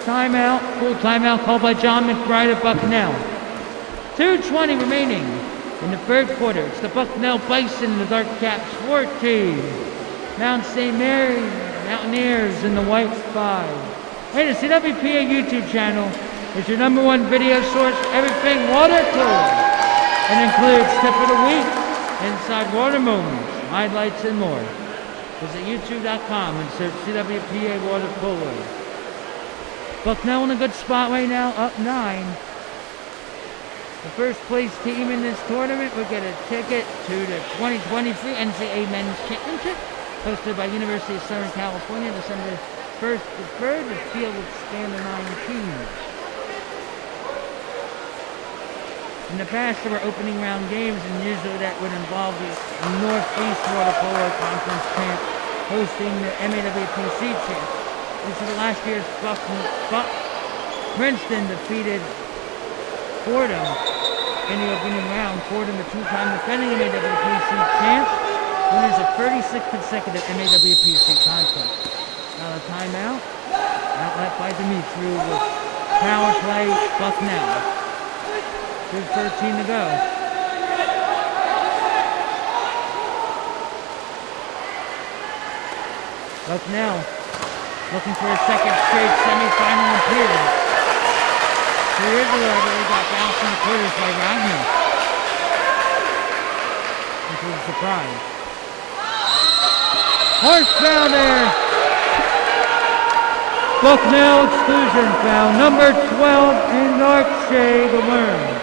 Timeout, full timeout called by John McBride of Bucknell. 2:20 remaining in the third quarter. It's the Bucknell Bison in the dark caps 14. Mount St. Mary's Mountaineers in the white 5. Hey, the CWPA YouTube channel is your #1 video source for everything water polo. It includes tip of the week, inside water moments, highlights, and more. Visit youtube.com and search CWPA Water Polo. Bucknell in a good spot right now, up 9. The first place team in this tournament will get a ticket to the 2023 NCAA Men's Championship, hosted by University of Southern California, December 1st to 3rd. The field will span the 9 teams. In the past, there were opening round games, and usually that would involve the Northeast Water Polo Conference champ hosting the MAWPC champ. This is last year's Princeton defeated Fordham in the opening round. Fordham, the 2-time defending MAWPC champ, winners of 36 consecutive MAWPC contests. Now the timeout, outlet by Dimitru with power play Bucknell. 2:13 to go. Bucknell looking for a second straight semifinal appearance. 2 years ago, they got bounced in the quarters by Rodney, which was a surprise. Harsh foul there. Bucknell exclusion foul, number 12 in dark shade, Laverne.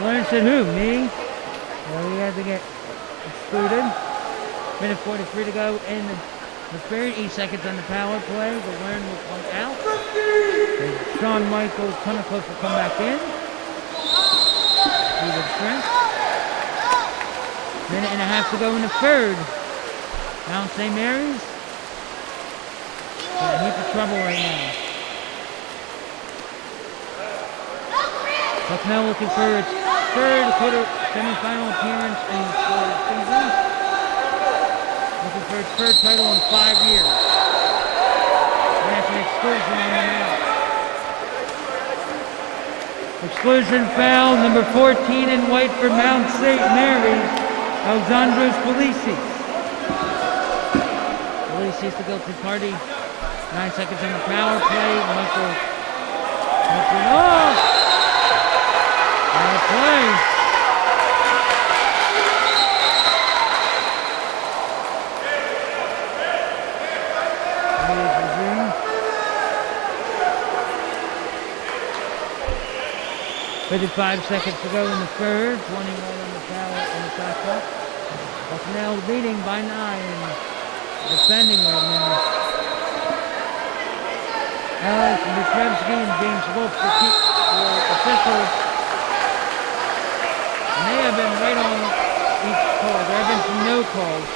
Laverne said, who, me? Well, he had to get excluded. Minute 43 to go in the third, 8 seconds on the power play. Laverne will come out. And Shawn Michaels, Tunnicliffe will come back in. Through the sprint. Minute and a half to go in the third. Mount St. Mary's. In a heap of trouble right now. Bucknell looking for its third quarter semifinal appearance in the season. Looking for its third title in 5 years. After exclusion on the mount. Exclusion foul, number 14 in white for Mount St. Mary's, Alexandros Policis. Policis the guilty party. 9 seconds on the power play. Michael looking off. Power play. 55 seconds to go in the third. 21 on the shot clock. Bucknell leading by 9. Defending right now. Alex Mitrevsky and James Wolf, the officials. And they have been right on each call. There have been some no calls.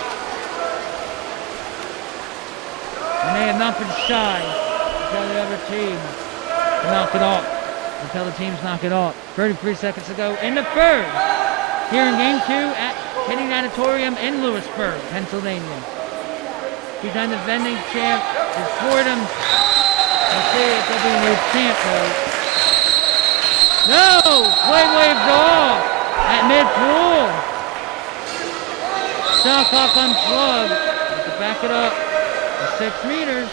And they have not been shy to tell the other team to knock it off. Until the teams knock it off. 33 seconds to go in the third. Here in game 2 at Kennedy Auditorium in Lewisburg, Pennsylvania. Two-time defending champ is Fordham. Let's see if they'll be a new champ though. No! Play waves off at mid-pool. Shot clock unplugged. To back it up to 6 meters.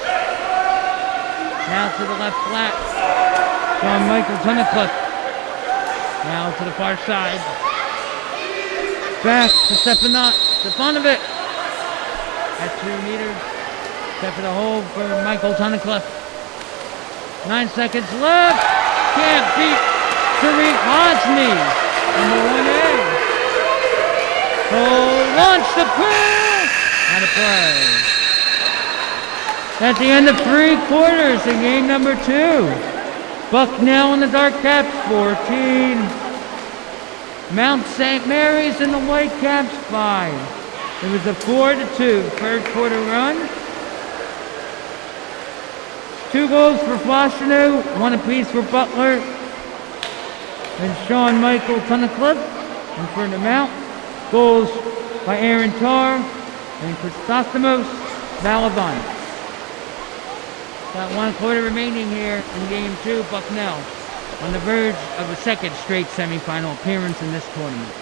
Now to the left flat. From Michael Tunnicliffe. Now to the far side. Back to Stefanovic. At 2 meters. Step of the hole for Michael Tunnicliffe. 9 seconds left. Can't beat Tariq Hosny. Number 1A. Oh, launch the pool. Out of play. At the end of 3 quarters in game number 2. Bucknell in the dark caps, 14. Mount St. Mary's in the white caps, 5. It was a 4-2 third quarter run. 2 goals for Fosterneau, 1 apiece for Butler. And Sean Michael Tunnicliffe. And for the Mount, goals by Aaron Tarr and Christostomos Valavon. Got 1 quarter remaining here in game 2. Bucknell on the verge of a second straight semifinal appearance in this tournament.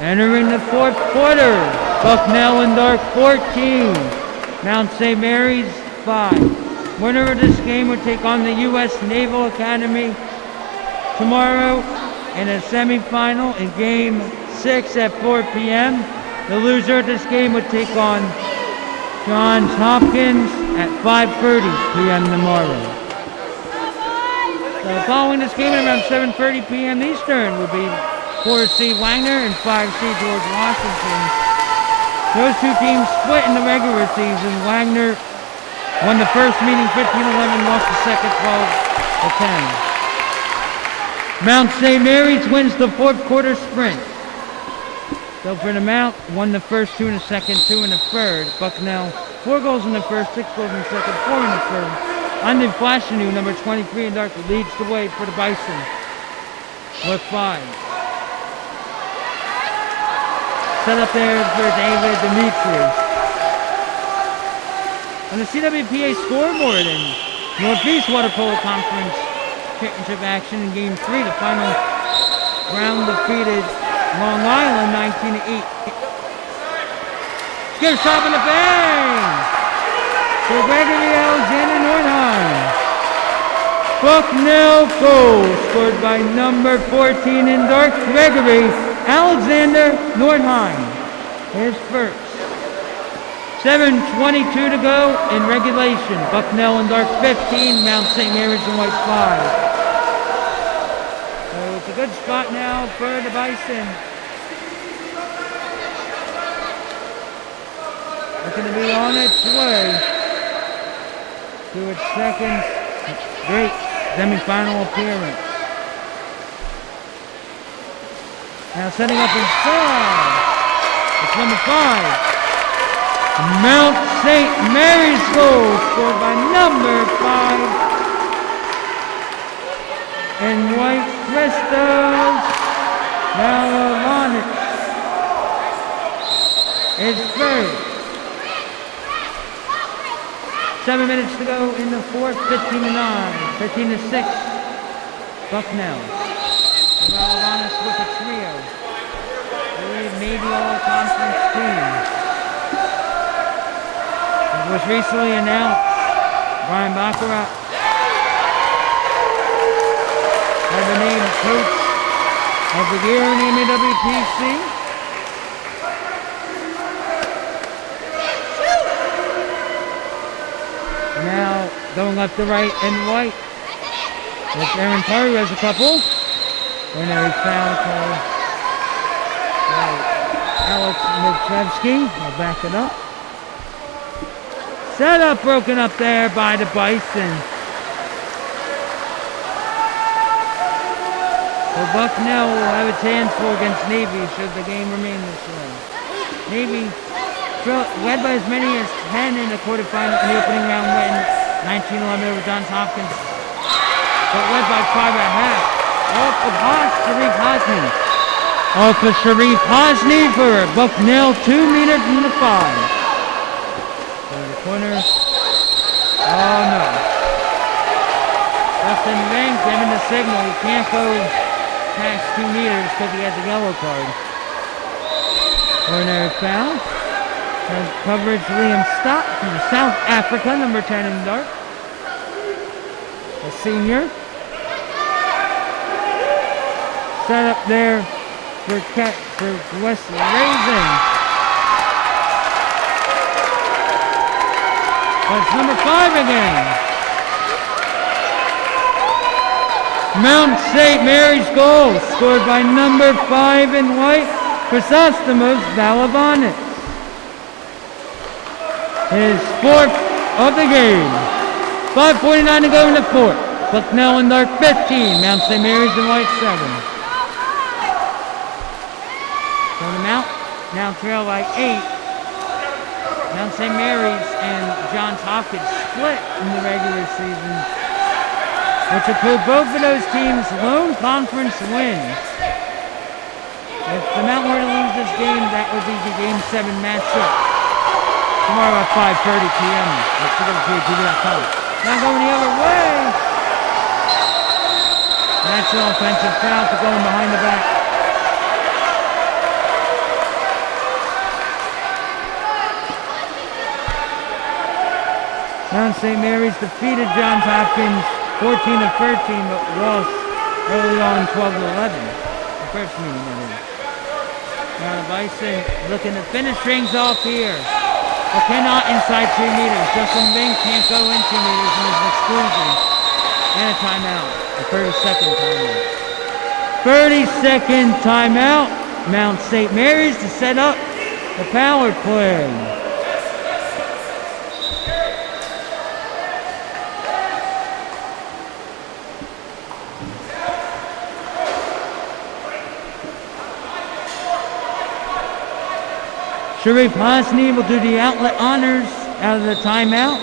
Entering the 4th quarter, Bucknell in dark 14, Mount St. Mary's 5. Winner of this game will take on the U.S. Naval Academy tomorrow in a semifinal in Game 6 at 4 p.m. The loser of this game would take on Johns Hopkins at 5:30 p.m. tomorrow. So following this game at around 7:30 p.m. Eastern would be 4C Wagner and 5C George Washington. Those two teams split in the regular season. Wagner won the first meeting 15-11, lost the second 12-10. Mount St. Mary's wins the fourth quarter sprint. So for the Mount, won the first 2 in the second, 2 in the third. Bucknell, 4 goals in the first, 6 goals in the second, 4 in the third. Andre Flashenu, number 23 in dark, leads the way for the Bison with 5. Set up there for David Demetrius. On the CWPA scoreboard in Northeast Water Polo Conference Championship action in Game 3, the final round defeated Long Island 19-8. Good shot in the bang! For Gregory Alexander Nordheim. Bucknell goal scored by number 14 in dark, Gregory Alexander Nordheim. His first. 7:22 to go in regulation. Bucknell in dark 15, Mount St. Mary's in white 5. So it's a good spot now for the Bison. Looking to be on its way to its second great semifinal appearance. Now setting up inside. It's number 5. Mount St. Mary's goal scored by number 5 in white crystals. Now on it. It's third. 7 minutes to go in the fourth, 15-9, 15-6. Bucknell. Valavanis with a trio. I believe maybe all conference teams. It was recently announced Brian Baccarat had the name Coach of the Year in the MAWPC. Now going left to right and white. With Aaron Curry as a couple. And there is foul called Alex Michevsky. I'll back it up. Set up broken up there by the Bison. Well, Bucknell will have a chance for against Navy should the game remain this way. Navy led by as many as 10 in the quarterfinal in the opening round win 19-11 over Johns Hopkins. But led by 5 at half. Off of Sharif Hosni. Off of Sharif Hosni for Bucknell, 2 meters from the 5. Corner. Oh no. Justin Bank giving the signal. He can't go past 2 meters because he has a yellow card. Corner foul. Coverage Liam Stott from South Africa, number 10 in dark. A senior. Set up there for West Raisin. That's number 5 again. Mount St. Mary's goal scored by number 5 in white, Chrysostomos Valavanis. His 4th of the game. 5:49 to go in the 4th. Bucknell in dark 15, Mount St. Mary's in white 7. So the Mount now trail by 8. Mount St. Mary's and Johns Hopkins split in the regular season, which include both of those teams' lone conference wins. If the Mount were to lose this game, that would be the Game 7 matchup tomorrow at 5:30 p.m. at CWPA.com. Now going the other way. That's an offensive foul for going behind the back. Mount St. Mary's defeated Johns Hopkins 14-13, but lost early on 12 to 11. The first meeting that is. Now the Bison looking to finish things off here. But cannot inside 2 meters. Justin Bing can't go in 2 meters and there's an exclusion. And a timeout. A 30-second timeout. 30-second timeout. Mount St. Mary's to set up the power play. Sharif Hosni will do the outlet honors out of the timeout.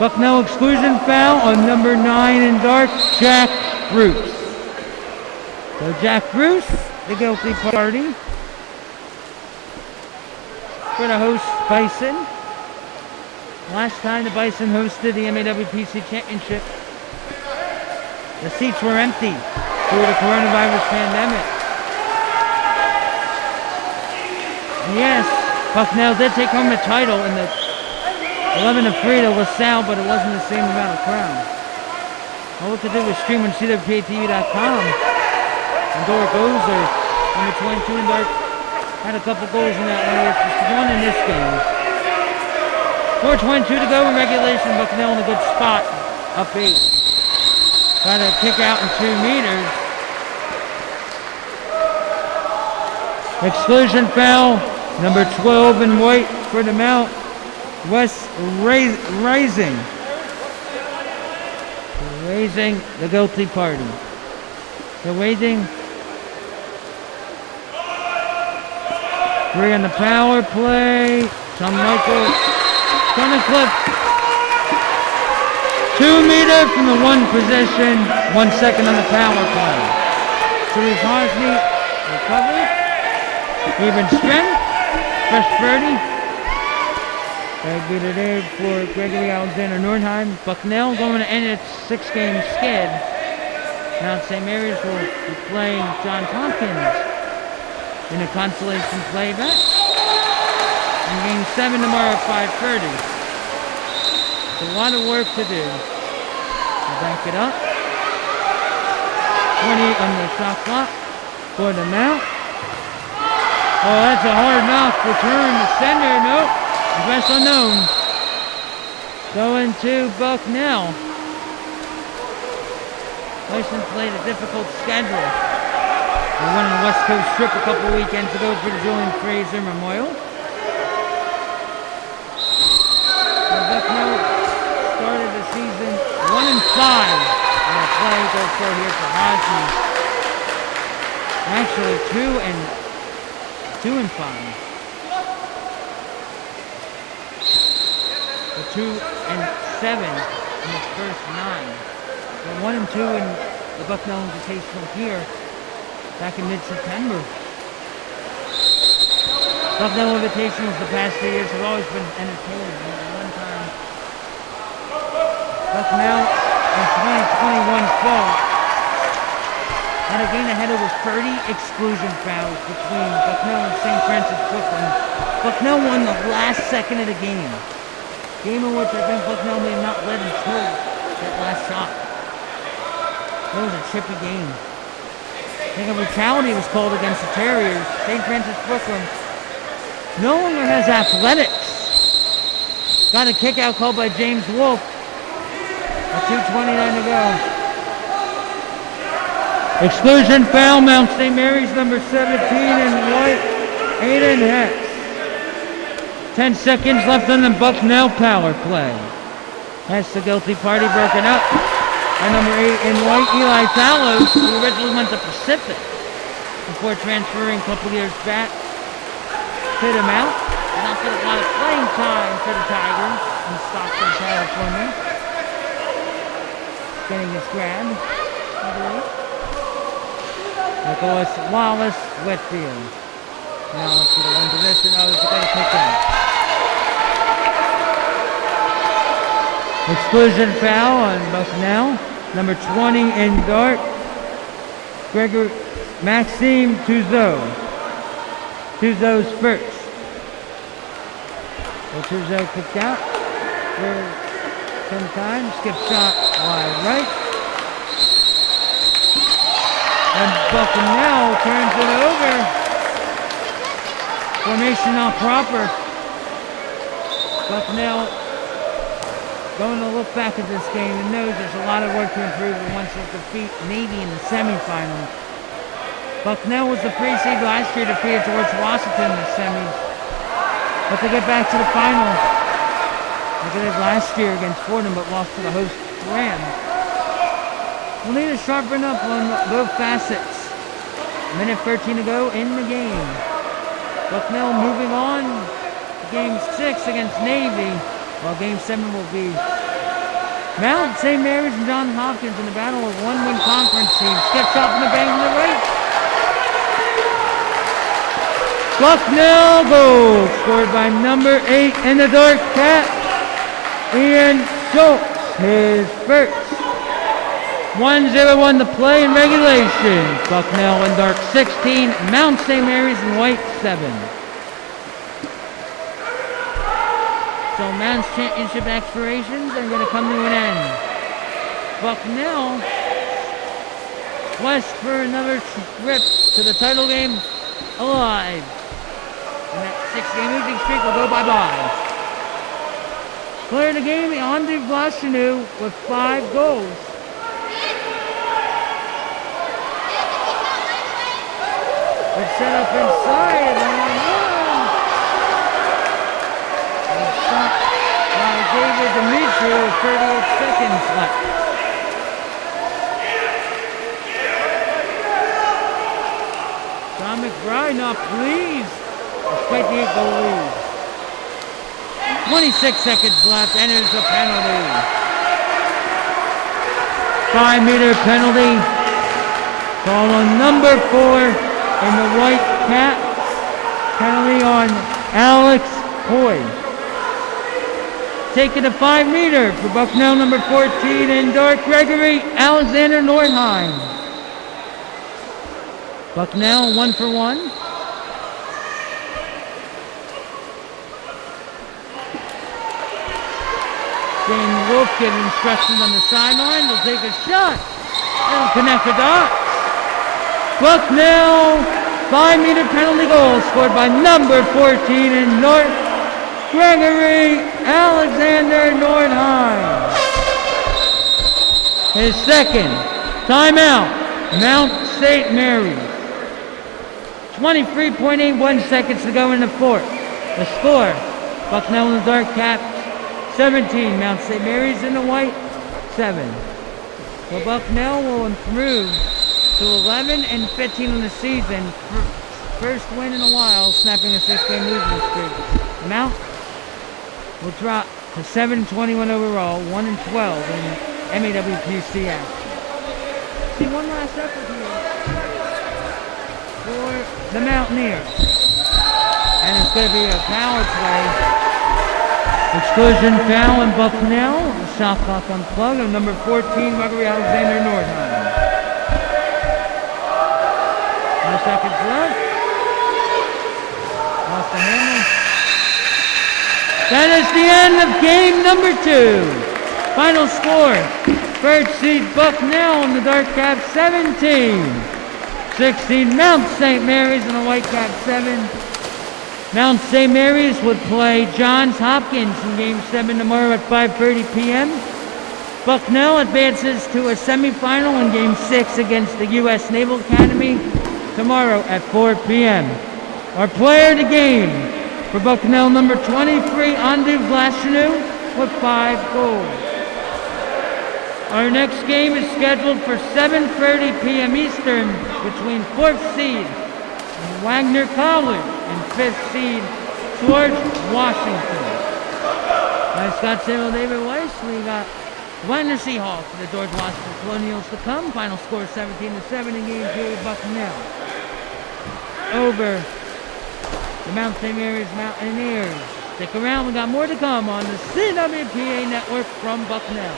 Bucknell exclusion foul on number 9 in dark, Jack Bruce. So Jack Bruce, the guilty party for the host Bison. Last time the Bison hosted the MAWPC Championship, the seats were empty due to the coronavirus pandemic. And yes, Bucknell did take home the title in the 11-3 to LaSalle, but it wasn't the same amount of crowd. All we could do was stream on CWPA.com. And Dora Gozer, number 22 in dark, had a couple goals in that one. It's just one in this game. 4:22 to go in regulation. Bucknell in a good spot, up 8. Got a kick out in 2 meters. Exclusion foul, number 12 in white for the Mount. West Raising the guilty party. So Raising 3 on the power play. Tom Michael Tunnicliffe. 2 meter from the 1 position. 1 second on the power play. Sharif Hosni recovered. Even strength. Fresh birdie. That'd be the day for Gregory Alexander Nordheim. Bucknell going to end its 6-game skid. Mount St. Mary's will be playing John Tompkins in a consolation playback. And game 7 tomorrow at 5:30. It's a lot of work to do. We'll back it up. 28 on the shot clock for the Mount. Oh, that's a hard knock. Return to center. Nope. Address unknown. Going to Bucknell. Bison played a difficult schedule. They went on the West Coast trip a couple weekends ago for the Julian Fraser Memorial. Bucknell started the season 1-5. And a play goes for here for Hosni. Actually 2-5. 2-7 in the first 9. So 1-2 in the Bucknell Invitational here back in mid-September. Bucknell Invitationals the past 2 years have always been entertaining. One time, Bucknell in 2021 fall had a game that had over 30 exclusion fouls between Bucknell and St. Francis Brooklyn. Bucknell won the last second of the game. Game in which I think Bucknell may have not led until that last shot. That was a chippy game. I think a brutality was called against the Terriers. St. Francis Brooklyn no longer has athletics. Got a kick out called by James Wolf. At 2:29 to go. Exclusion foul, Mount St. Mary's number 17 in white, Aiden Hetz. 10 seconds left on the Bucknell power play. That's the guilty party broken up. And number 8 in white, Eli Fallows, who originally went to Pacific before transferring a couple years back to the Mount. And not get a lot of playing time for the Tigers in Stockton, California. Getting his grab, I believe. Nicholas Wallace Whitfield. Now to the 1 position. Oh, it's going to kick out. Exclusion foul on Bucknell. Number 20 in dark, Maxime Touzeau. Touzeau's first. So Touzeau kicked out for some time. Skip shot wide right. And Bucknell turns it over. Formation not proper. Bucknell going to look back at this game and knows there's a lot of work to improve and wants to defeat Navy in the semifinals. Bucknell was the pre-seed last year, defeated George Washington in the semis. But they get back to the final. They did it last year against Fordham, but lost to the host Graham. We'll need to sharpen up on both facets. Minute 13 to go in the game. Bucknell moving on to game 6 against Navy, while game 7 will be Mount St. Mary's and Johns Hopkins in the battle of one-win conference teams. Skip shot from the bank to the right. Bucknell goal scored by number 8 in the dark cap, Ian Schultz, his first. 1-0-1 to play in regulation. Bucknell in dark 16, Mount St. Mary's in white 7. So Mount's championship aspirations are going to come to an end. Bucknell quest for another trip to the title game alive. And that 6-game losing streak will go bye-bye. Player of the game, Andy Vlashinu with 5 goals. It's set up inside, one-on-one. It's stopped by David Dimitri with 38 seconds left. John McBride not pleased, despite the 8-goal lead. 26 seconds left, and it's a penalty. 5-meter penalty. Call on number 4. In the white cap, penalty on Alex Hoy. Taking a 5-meter for Bucknell number 14 in dark Gregory Alexander Nordheim. Bucknell 1 for 1. Dane Wolf getting instructions on the sideline. Will take a shot. It'll connect the dots. Bucknell, 5-meter penalty goal scored by number 14 in North, Gregory Alexander Nordheim. His second. Timeout, Mount St. Mary's. 23.81 seconds to go in the fourth. The score, Bucknell in the dark cap, 17. Mount St. Mary's in the white, 7. So Bucknell will improve to 11-15 in the season. First win in a while, snapping a 6-game losing streak. Mount will drop to 7-21 overall, 1-12 in MAWPC action. See one last effort here for the Mountaineers. And it's going to be a power play. Exclusion foul in Bucknell. The shot clock unplugged on number 14, Gregory Alexander Nordheim. 5 seconds left. Lost the hammer. That is the end of game number 2. Final score. First seed Bucknell in the dark cap 17. 16 Mount St. Mary's in the white cap 7. Mount St. Mary's would play Johns Hopkins in game 7 tomorrow at 5:30 p.m. Bucknell advances to a semifinal in game 6 against the U.S. Naval Academy tomorrow at 4 p.m. Our player of the game for Bucknell, number 23, Andu Vlashinu, with 5 goals. Our next game is scheduled for 7:30 p.m. Eastern between 4th seed Wagner College and 5th seed George Washington. By Scott Samuel David Weiss, we got Wagner Seahawks for the George Washington Colonials to come. Final score 17-7 in game 2 of Bucknell over the Mount St. Mary's Mountaineers. Stick around, we got more to come on the CWPA network from Bucknell.